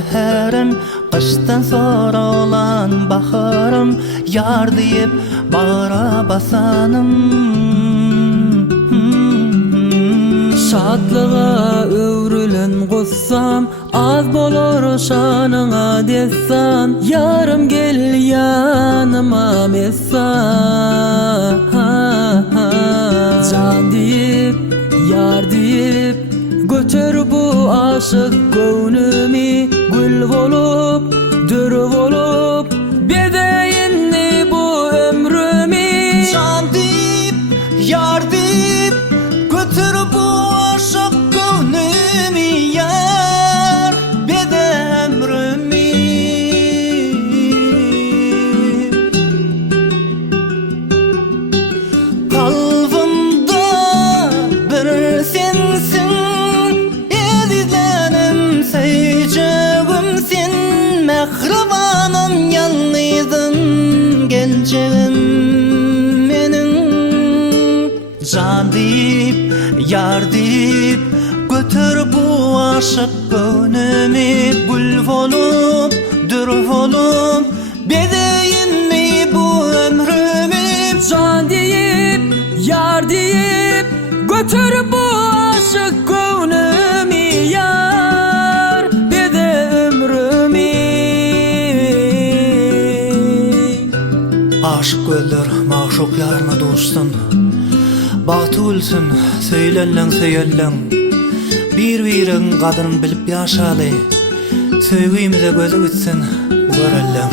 seherim, kıştan sonra olan baharım, yar deyip bağıra basanım. Şadlığa öwrülen gussam, az bolor şanyňa dessan, yarım gel ýanyma messan. Jan diýip, ýar diýip, götür bu aşyk göwnümi, gül bolup, dür bolup, bedeyinli bu ömrümi. Can deyip, yar deyip, götür bu aşık gönlümü, yar bede ömrümü. Kalbimde bir sensin, edizlenim seyircegim sen, mehribanım yanlıydın geleceğim menin. Can deyip, yar deyip, götür bu aşık gönlümü, gül olup, dür olup, bedeyinli bu ömrümü. Can diýip, yar diýip, götür bu aşyk göwnümi, yar bede ömrümi. Aşık göller maşuk yarına dostun, bahtı ölsün söylenlen söylenlen, bir-birin kadrin bilip yaşaly, söýgüýmize gözü gitsin görellen.